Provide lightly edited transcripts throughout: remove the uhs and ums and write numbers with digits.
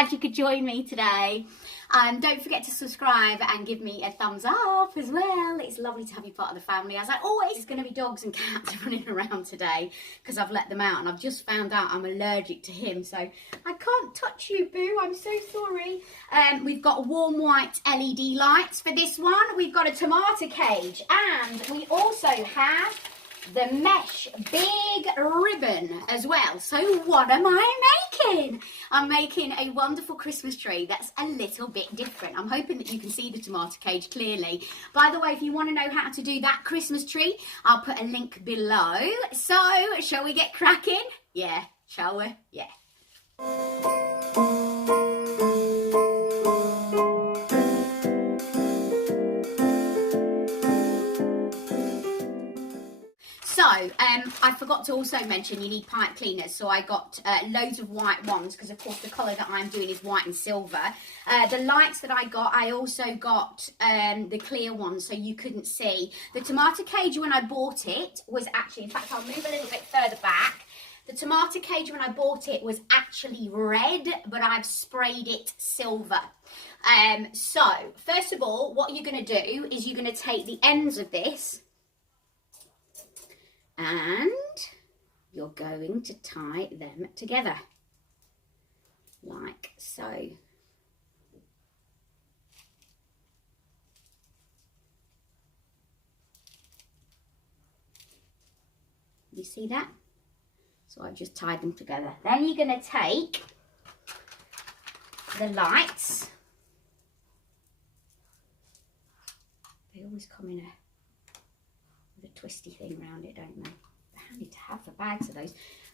glad you could join me today. Don't forget to subscribe and give me a thumbs up as well. It's lovely to have you part of the family. As I always, there's going to be dogs and cats running around today because I've let them out and I've just found out I'm allergic to him. So I can't touch you, Boo. I'm so sorry. We've got warm white LED lights for this one. We've got a tomato cage and we also have the mesh big ribbon as well. So what am I making? I'm making a wonderful Christmas tree that's a little bit different. I'm hoping that you can see the tomato cage clearly. By the way, if you want to know how to do that Christmas tree, I'll put a link below. So shall we get cracking? Yeah, shall we? Yeah. So, I forgot to also mention you need pipe cleaners. So I got loads of white ones because, of course, the colour that I'm doing is white and silver. The lights that I got, I also got the clear ones so you couldn't see. The tomato cage, when I bought it, was actually, in fact, I'll move a little bit further back. The tomato cage, when I bought it, was actually red, but I've sprayed it silver. So, first of all, what you're going to do is you're going to take the ends of this and you're going to tie them together like so. You see that? So I've just tied them together. Then you're going to take the lights. They always come in a twisty thing around it, don't they? They're handy to have for bags of those.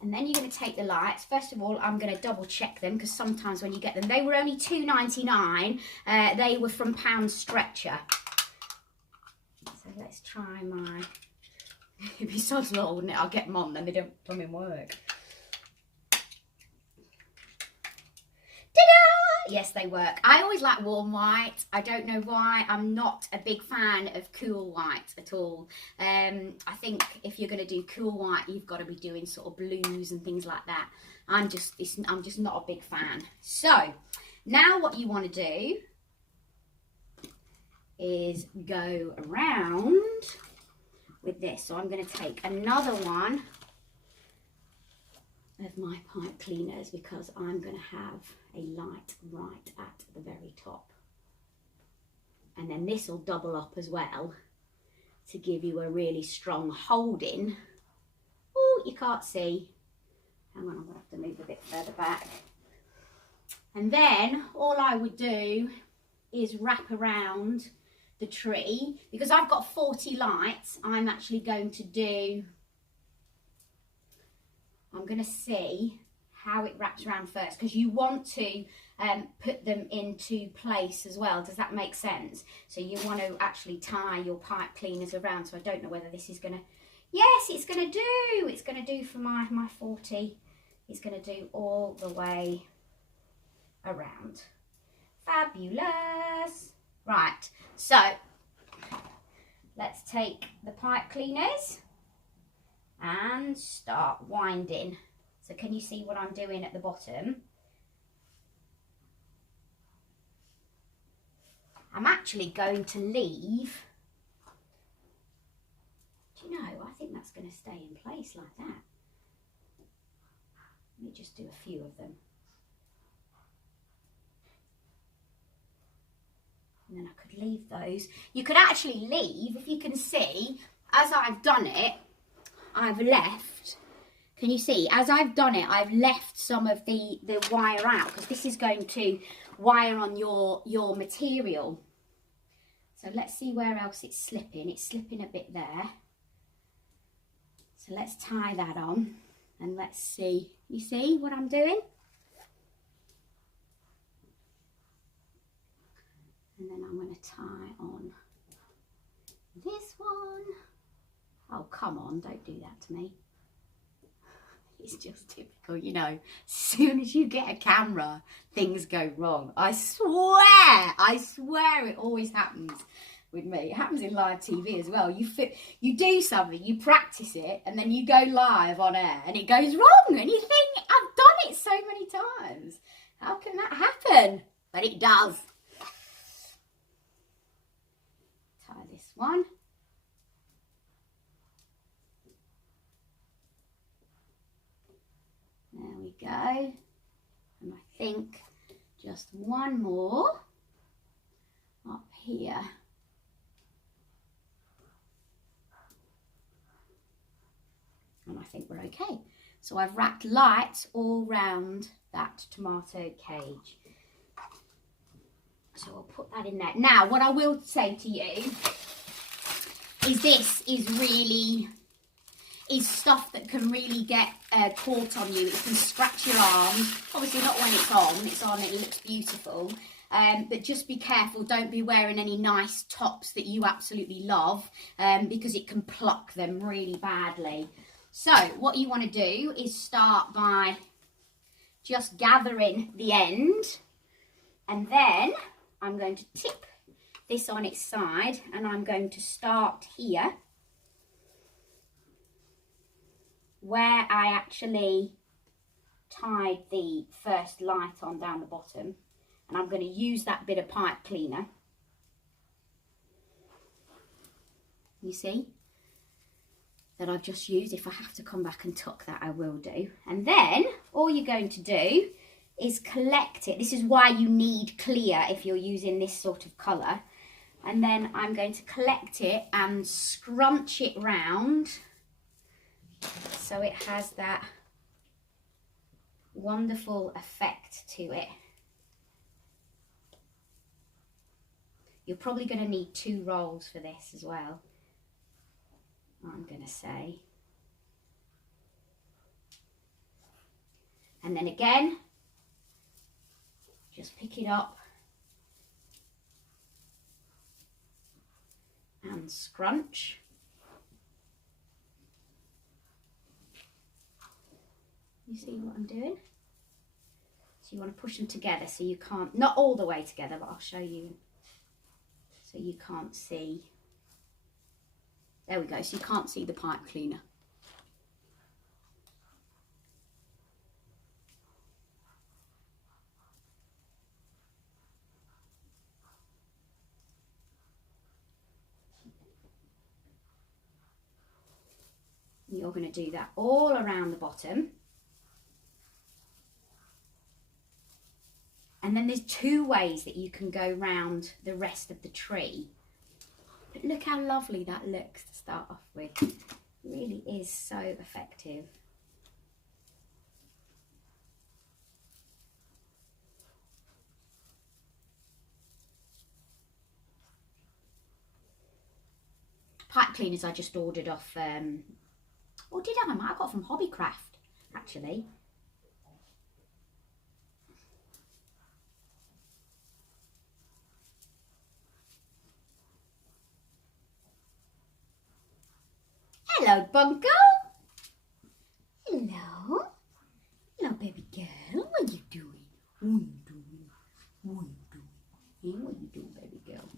And then you're going to take the lights. First of all, I'm going to double check them because sometimes when you get them, they were only £2.99. They were from Pound Stretcher. So let's try my... It'd be so slow, wouldn't it? I'll get them on, then they don't come in work. Yes, they work. I always like warm white. I don't know why. I'm not a big fan of cool white at all. I think if you're going to do cool white, you've got to be doing sort of blues and things like that. I'm just not a big fan. So now what you want to do is go around with this. So I'm going to take another one of my pipe cleaners because I'm going to have a light right at the very top, and then this will double up as well to give you a really strong holding. Oh, you can't see. Hang on, I'm going to have to move a bit further back. And then all I would do is wrap around the tree. Because I've got 40 lights, I'm actually going to do, I'm going to see how it wraps around first, because you want to put them into place as well. Does that make sense? So you want to actually tie your pipe cleaners around. So I don't know whether this is going to, yes, it's going to do for my 40. It's going to do all the way around. Fabulous. Right, so let's take the pipe cleaners and start winding. So can you see what I'm doing at the bottom? I'm actually going to leave, do you know, I think that's going to stay in place like that. Let me just do a few of them. And then I could leave those. You could actually leave, if you can see, as I've done it, I've left, can you see, as I've done it, I've left some of the wire out because this is going to wire on your material. So let's see where else it's slipping. It's slipping a bit there. So let's tie that on and let's see. You see what I'm doing? And then I'm going to tie on this one. Oh, come on, don't do that to me. It's just typical, you know. As soon as you get a camera, things go wrong. I swear it always happens with me. It happens in live TV as well. You do something, you practice it, and then you go live on air and it goes wrong and you think, I've done it so many times. How can that happen? happen, but it does. Tie this one. There we go. And I think just one more up here. And I think we're okay. So I've wrapped lights all round that tomato cage. So I'll put that in there. Now, what I will say to you is this is stuff that can really get caught on you. It can scratch your arms. Obviously not when it's on, it looks beautiful. But just be careful, don't be wearing any nice tops that you absolutely love, because it can pluck them really badly. So what you want to do is start by just gathering the end, and then I'm going to tip this on its side, and I'm going to start here where I actually tied the first light on down the bottom, and I'm going to use that bit of pipe cleaner. You see that I've just used. If I have to come back and tuck that, I will do. And then all you're going to do is collect it. This is why you need clear if you're using this sort of colour. And then I'm going to collect it and scrunch it round so it has that wonderful effect to it. You're probably going to need 2 rolls for this as well, I'm going to say. And then again, just pick it up and scrunch. You see what I'm doing? So you want to push them together so you can't, not all the way together, but I'll show you so you can't see. There we go, so you can't see the pipe cleaner. You're going to do that all around the bottom. And then there's 2 ways that you can go round the rest of the tree. But look how lovely that looks to start off with. It really is so effective. Pipe cleaners I just ordered off, or did I? I got from Hobbycraft, actually. Hello, Bunko. Hello. Hello, baby girl. What are you doing? What are you doing? What are you doing? Hey, what are you doing, baby girl?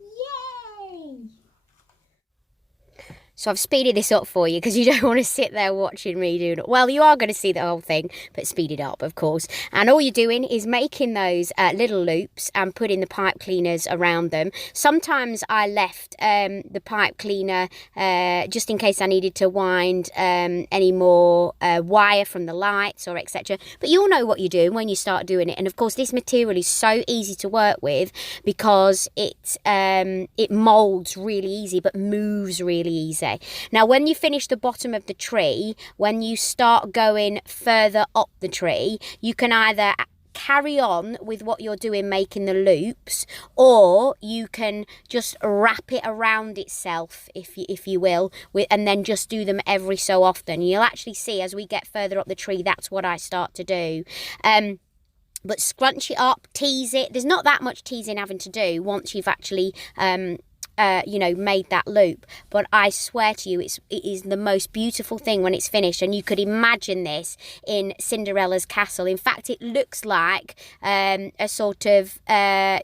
Yay! So I've speeded this up for you because you don't want to sit there watching me doing it. Well, you are going to see the whole thing, but speed it up, of course. And all you're doing is making those little loops and putting the pipe cleaners around them. Sometimes I left the pipe cleaner just in case I needed to wind any more wire from the lights or etc. But you'll know what you're doing when you start doing it. And of course, this material is so easy to work with because it molds really easy but moves really easy. Now, when you finish the bottom of the tree, when you start going further up the tree, you can either carry on with what you're doing, making the loops, or you can just wrap it around itself, if you will, and then just do them every so often. You'll actually see as we get further up the tree, that's what I start to do. But scrunch it up, tease it. There's not that much teasing having to do once you've actually you know, made that loop. But I swear to you, it is the most beautiful thing when it's finished, and you could imagine this in Cinderella's castle. In fact, it looks like a sort of,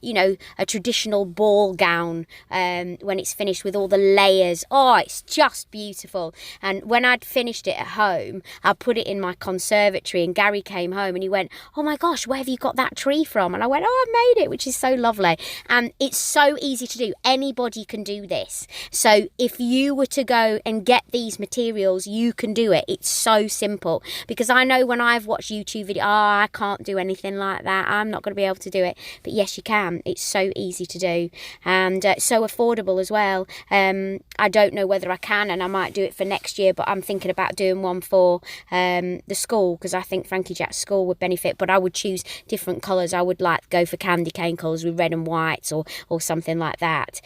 you know, a traditional ball gown when it's finished with all the layers. Oh, it's just beautiful. And when I'd finished it at home, I put it in my conservatory, and Gary came home and he went, oh my gosh, where have you got that tree from? And I went, oh, I made it, which is so lovely. And it's so easy to do. Anybody can do this. So if you were to go and get these materials, you can do it. It's so simple. Because I know when I've watched YouTube videos, oh, I can't do anything like that, I'm not going to be able to do it. But yes, you can. It's so easy to do, and so affordable as well. I don't know whether I can, and I might do it for next year, but I'm thinking about doing one for the school, because I think Frankie Jack's school would benefit. But I would choose different colours. I would like go for candy cane colours with red and white, or something like that.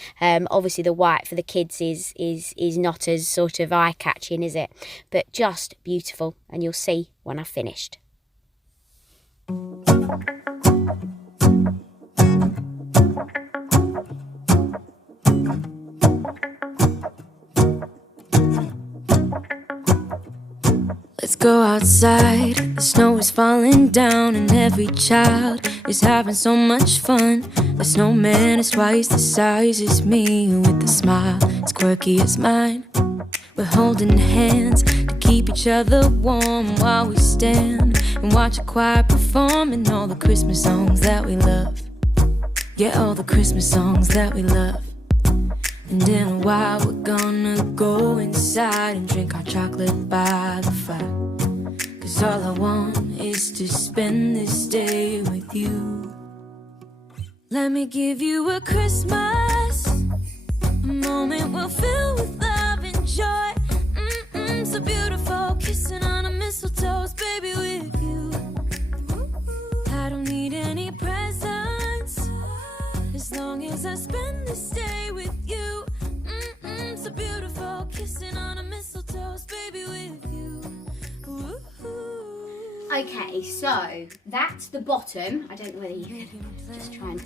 Obviously the white for the kids is not as sort of eye-catching, is it? But just beautiful, and you'll see when I've finished. Let's go outside, the snow is falling down and every child is having so much fun. The snowman is twice the size as me, with a smile as quirky as mine. We're holding hands to keep each other warm while we stand and watch a choir performing all the Christmas songs that we love. Yeah, all the Christmas songs that we love. And in a while we're gonna go inside and drink our chocolate by the fire. 'Cause all I want is to spend this day with you. Let me give you a Christmas, a moment we'll fill with love and joy. So beautiful, kissing on a mistletoe, baby, with you. I don't need any presents, as long as I spend this day with you. So beautiful, kissing on a mistletoe, baby, with you. Okay, so that's the bottom. I don't know whether you can just try and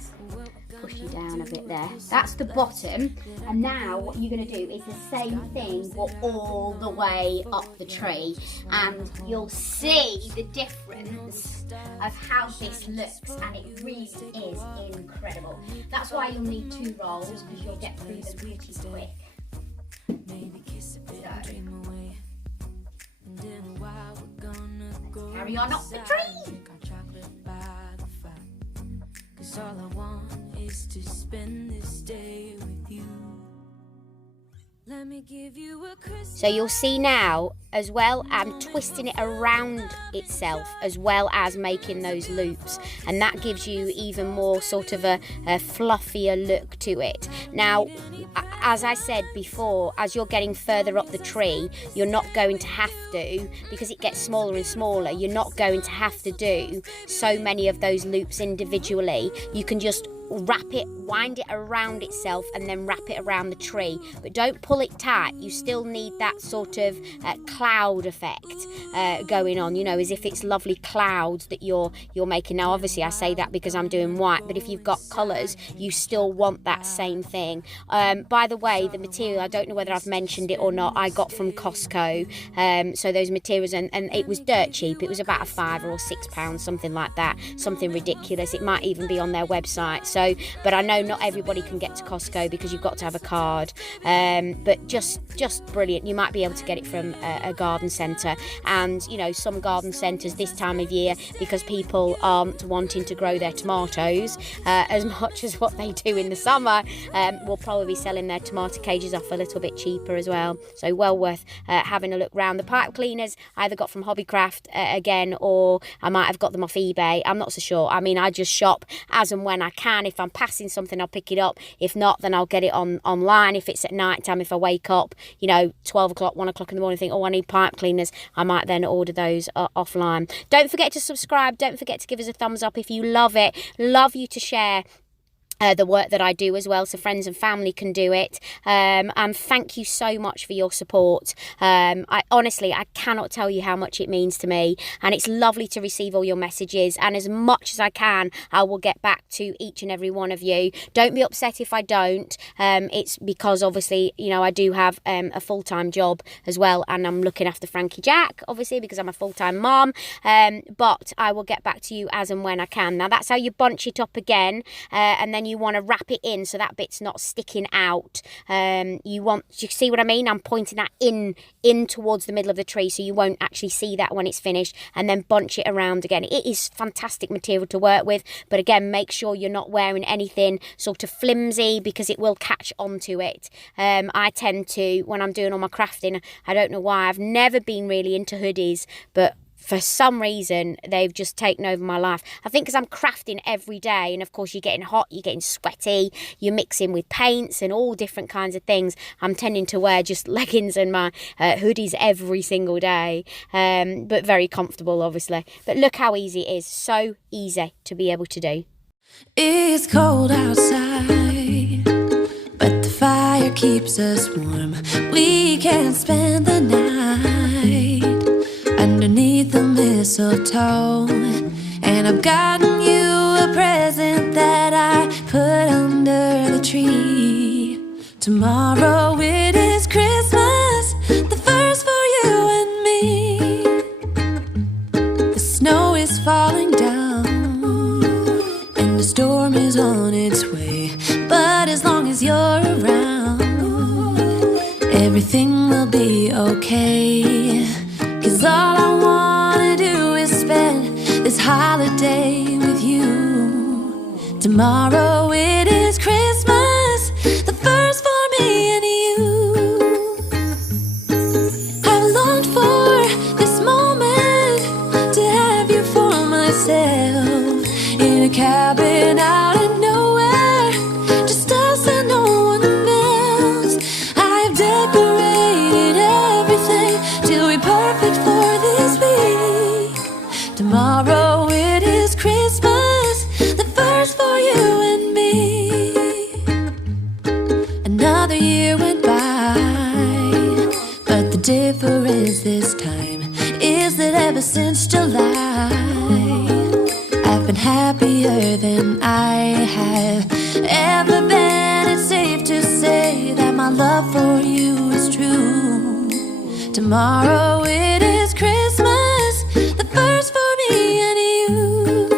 push you down a bit there. That's the bottom, and now what you're going to do is the same thing but all the way up the tree, and you'll see the difference of how this looks, and it really is incredible. That's why you'll need 2 rolls, because you'll get through them pretty quick. Carry on up the tree. Cause all I want is to spend this day with you. Let me give you a Christmas. So you'll see now, as well, I'm twisting it around itself as well as making those loops, and that gives you even more sort of a fluffier look to it. Now, as I said before, as you're getting further up the tree, you're not going to have to, because it gets smaller and smaller, you're not going to have to do so many of those loops individually. You can just wrap it, wind it around itself, and then wrap it around the tree, but don't pull it tight. You still need that sort of cloud effect going on, you know, as if it's lovely clouds that you're making. Now obviously I say that because I'm doing white, but if you've got colours, you still want that same thing. By the way, the material, I don't know whether I've mentioned it or not, I got from Costco. So those materials, and it was dirt cheap. It was about £5 or £6, something like that, something ridiculous. It might even be on their website. So, but I know not everybody can get to Costco because you've got to have a card. But just brilliant. You might be able to get it from a garden centre, and you know, some garden centres this time of year, because people aren't wanting to grow their tomatoes as much as what they do in the summer, will probably be selling their tomato cages off a little bit cheaper as well. So well worth having a look round. The pipe cleaners I either got from Hobbycraft again, or I might have got them off eBay. I'm not so sure. I mean, I just shop as and when I can. If I'm passing something, I'll pick it up. If not, then I'll get it online. If it's at night time, if I wake up, you know, 12 o'clock, 1 o'clock in the morning, think, oh, I need pipe cleaners, I might then order those offline. Don't forget to subscribe. Don't forget to give us a thumbs up if you love it. Love you to share the work that I do as well, so friends and family can do it. And thank you so much for your support. I honestly, I cannot tell you how much it means to me, and it's lovely to receive all your messages, and as much as I can, I will get back to each and every one of you. Don't be upset if I don't. It's because obviously, you know, I do have a full-time job as well, and I'm looking after Frankie Jack, obviously, because I'm a full-time mom. But I will get back to you as and when I can. Now, that's how you bunch it up again, and then you want to wrap it in so that bit's not sticking out. You see what I mean? I'm pointing that in towards the middle of the tree, so you won't actually see that when it's finished, and then bunch it around again. It is fantastic material to work with, but again, make sure you're not wearing anything sort of flimsy, because it will catch onto it. I tend to, when I'm doing all my crafting, I don't know why, I've never been really into hoodies, but for some reason, they've just taken over my life. I think because I'm crafting every day, and of course you're getting hot, you're getting sweaty, you're mixing with paints and all different kinds of things. I'm tending to wear just leggings and my hoodies every single day, but very comfortable, obviously. But look how easy it is. So easy to be able to do. It's cold outside, but the fire keeps us warm. We can spend the night underneath the mistletoe, and I've gotten you a present that I put under the tree. Tomorrow it is Christmas, the first for you and me. The snow is falling down, and the storm is on its way, but as long as you're around, everything will be okay. 'Cause all I wanna do is spend this holiday with you. Tomorrow it is Christmas, the first for me and you. I've longed for this moment to have you for myself, in a cabin out in nowhere, just us and no one else. I've decorated everything till we're perfect for this week. Tomorrow it is Christmas, the first for you and me. Another year went by, but the difference this time is that ever since July, I've been happier than I have ever been. It's safe to say that my love for you is true. Tomorrow it is Christmas, the first for me and you.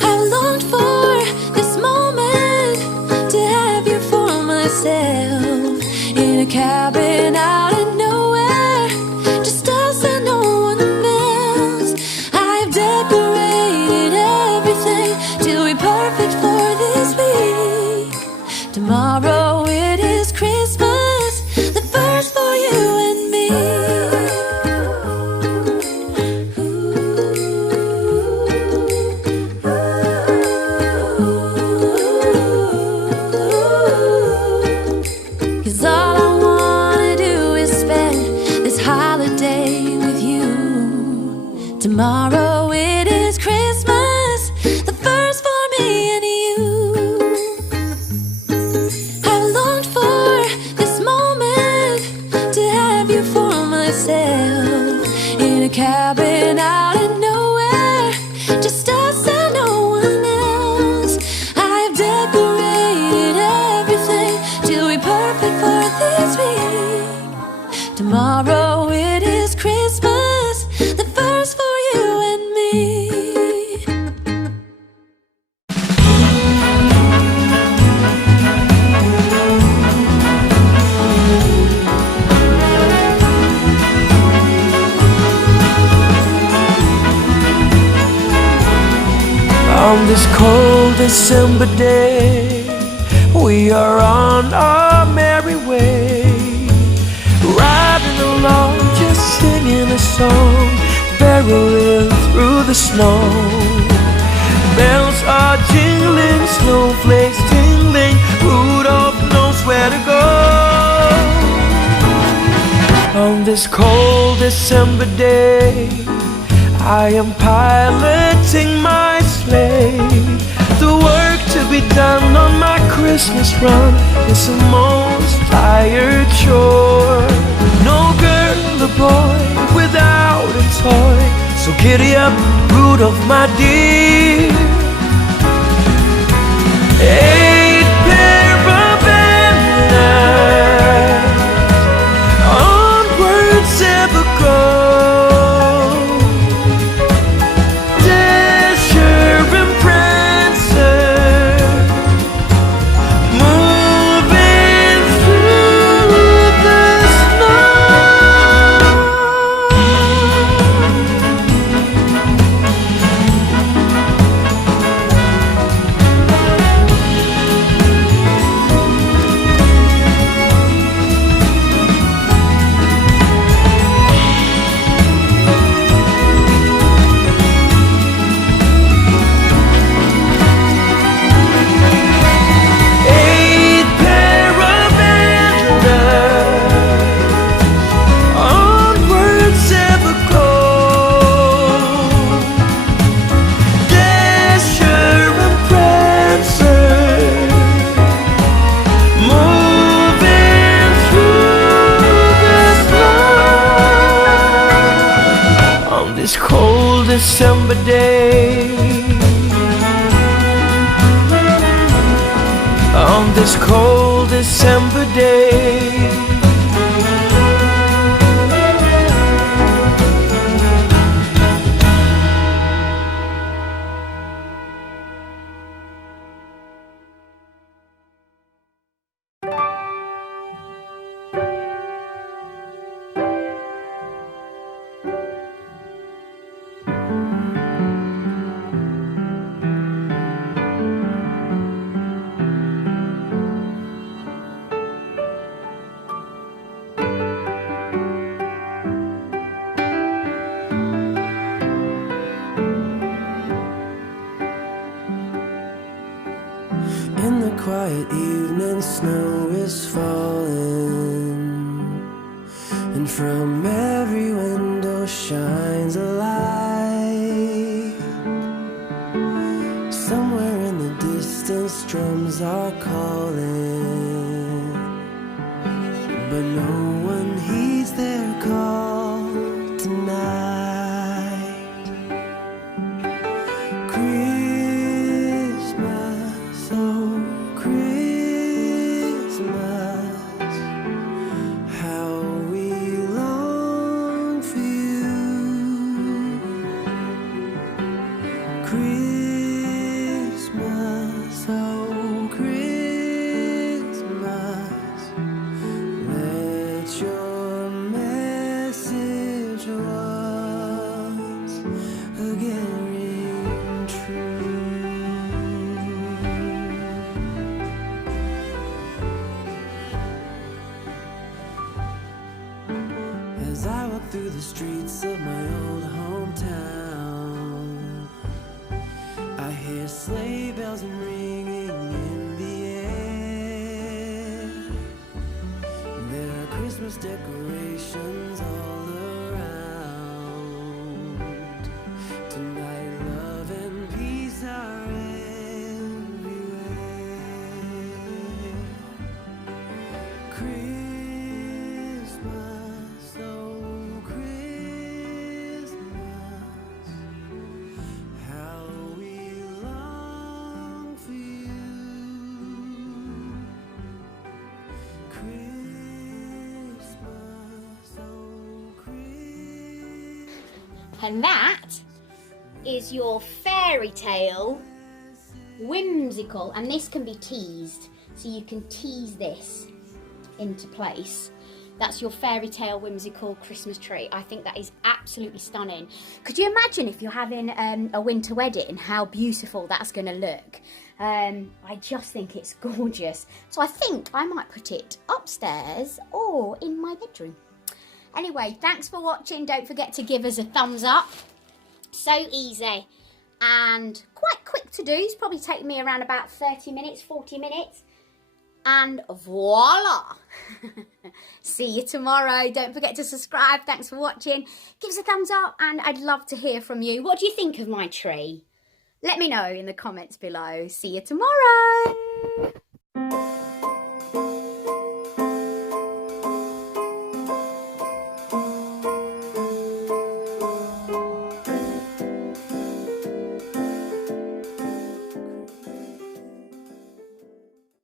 I've longed for this moment to have you for myself, in a cabin out in nowhere, just us and no one else. I've decorated everything till we're perfect for this week. Tomorrow it is Christmas, the first for you and me. 'Cause all I wanna do is spend this holiday with you. Tomorrow it is Christmas, the first for me and you. I've longed for this moment to have you for myself, in a cabin out in nowhere, just us and no one else. I've decorated everything till we're perfect for this week. Tomorrow it is Christmas, the first for you and me. On this cold December day, we are on our merry way, riding along, just singing a song, barreling through the snow. Bells are jingling, snowflakes tingling, Rudolph knows where to go. On this cold December day, I am piloting my sleigh. The work Christmas run is the most tired chore. No girl or boy without a toy. So giddy up, Rudolph, my dear. 8 pair of antlers, onwards ever go. Dasher and Prancer, moving through the snow. This cold December day, on this cold December day. In the quiet evening, snow is falling, and from every window shines a light. Somewhere in the distance, drums are calling, but no one heeds their call tonight. Christmas, oh Christmas, how we long for you. Christmas, oh Christmas, let your message once again ring true. As I walk through the streets of my old hometown, I hear sleigh bells ringing in the air. There are Christmas decorations all around. Tonight love and peace are everywhere. Christmas, oh Christmas, how we long for you. Christmas, oh Christmas. And that is your fairy tale whimsical, and this can be teased, so you can tease this into place. That's your fairy tale whimsical Christmas tree. I think that is absolutely stunning. Could you imagine if you're having a winter wedding, how beautiful that's going to look? I just think it's gorgeous. So I think I might put it upstairs or in my bedroom. Anyway, thanks for watching. Don't forget to give us a thumbs up. So easy and quite quick to do. It's probably taken me around about 30 minutes, 40 minutes. And voila! See you tomorrow. Don't forget to subscribe. Thanks for watching. Give us a thumbs up and I'd love to hear from you. What do you think of my tree? Let me know in the comments below. See you tomorrow.